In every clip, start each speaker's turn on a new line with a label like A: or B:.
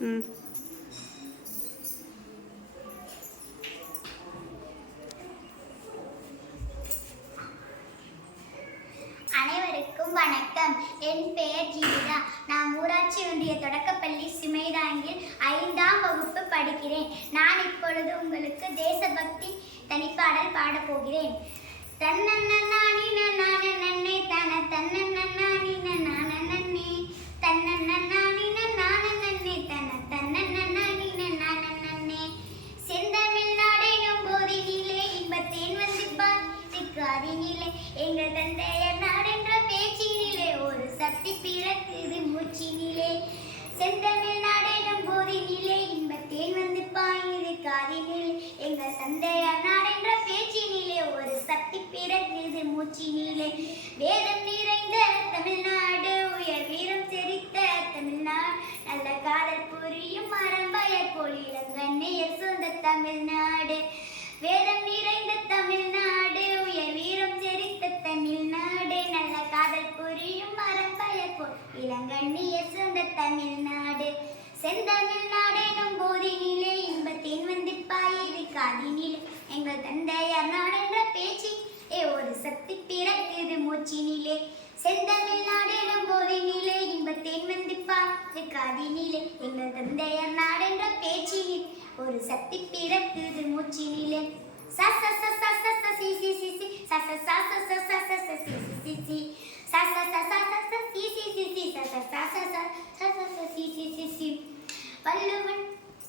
A: ம்.
B: அனைவருக்கும் வணக்கம். என் பெயர் ஜீவிதா. நான் ஊராட்சி ஒன்றிய தொடக்கப்பள்ளி சிமைதாங்கில் ஐந்தாம் வகுப்பு படிக்கிறேன். நான் இப்பொழுது உங்களுக்கு தேசபக்தி தனிப்பாடல் பாடப்போகிறேன் செந்தமிழ் நாடெனும் போதினிலே இன்பத்தேன் வந்து பாயுது காதினில் எங்கள் தந்தையர் நாடென்ற பேச்சினிலே ஒரு சக்தி பிறக்குது மூச்சினிலே. வேதம் நிறைந்த தமிழ்நாடு உயர் வீரம் செறித்த தமிழ்நாடு. நல்ல காதல் புரியும் மரம்பயர் போல் இளங்கண்ணியர் சொந்த தமிழ்நாடு. போல் இளங்கண்ணியர் சொந்த தமிழ்நாடு செந்தமிழ்நாடெனும் போதினிலே இன்பத்தேன் வந்து பாயுது காதினிலே எங்கள் தந்தையார் நாடென்ற பேச்சு ஏ ஒரு சக்தி பிறக்குது மூச்சினிலே செந்தமிழ்நாடெனும் போதினிலே இன்பத்தேன் வந்து பாயுது காதினிலே எங்கள் தந்தையார் நாடென்ற பேச்சினில் ஒரு சக்தி பிறக்குது மூச்சினிலே ச ச ச ச ச ச சி சி சி சி ச ச ச ச ச ச ச ச சி சி சி சி ச ச ச ச வள்ளுவன்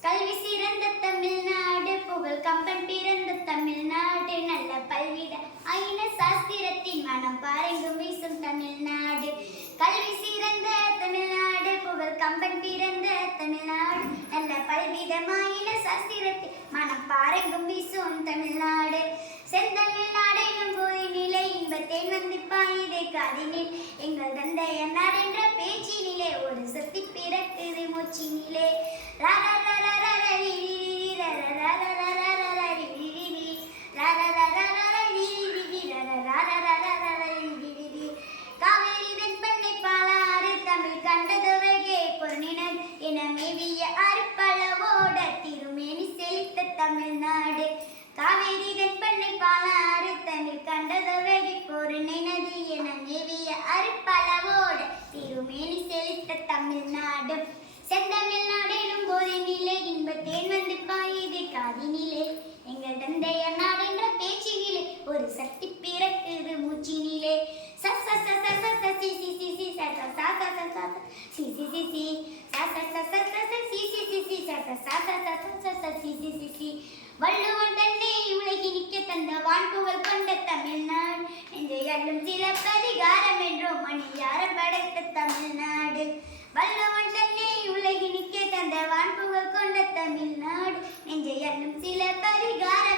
B: கல்வி சிறந்த தமிழ்நாடு புகழ் கம்பன் பிறந்த தமிழ்நாடு நல்ல பல்விட ஐன சாஸ்திரத்தின் மனம் பாரெங்கும் வீசும் தமிழ்நாடு. கல்வி சிறந்த தமிழ்நாடு புகழ் கம்பன் பிறந்த தமிழ்நாடு நல்ல பல்விதமாயின சாஸ்திரத்தின் மனம் பாரெங்கும் வீசும் தமிழ்நாடு. செந்தமிழ்நாடெனும் போதினிலே இன்பத்தை வந்து பாயுதே காதினில் எங்க மூச்சினிலே காவேரி வெண்பண்ணை பாலாறு தமிழ் கண்டதுவகே பொன்னினன் என மெவிய அருப்பளவோட திருமேனி செழித்த தமிழ்நாடு. காவேரி வெண்பண்ணை பாலாறு தமிழ் கண்டதுவகை பொருணை நதி என மெவிய அருப்பளவோட வள்ளுவன் தன்னை உலகி நிக்க தந்த வான்புகழ் கொண்ட தமிழ்நாடு நெஞ்சை அள்ளும் சிலப்பதிகாரம் என்றும் மணியாரம் படைத்த தமிழ்நாடு வள்ளுவன் தன்னை உலகி நிக்க தந்த வான்புகழ் கொண்ட தமிழ்நாடு நெஞ்சை அள்ளும் சிலப்பதிகாரம்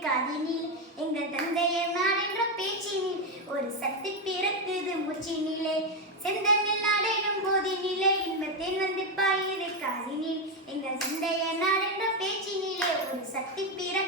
B: கதினில் எங்கள் தந்தையை நான் என்ற பேச்சினில் ஒரு சக்தி பிறக்குது மூச்சினிலே. செந்தமிழ்நாடெனும் போதினிலே இன்பத்தேன் வந்து பாயுது காதினில் எங்கள் நான் என்ற பேச்சினிலே ஒரு சக்தி பிற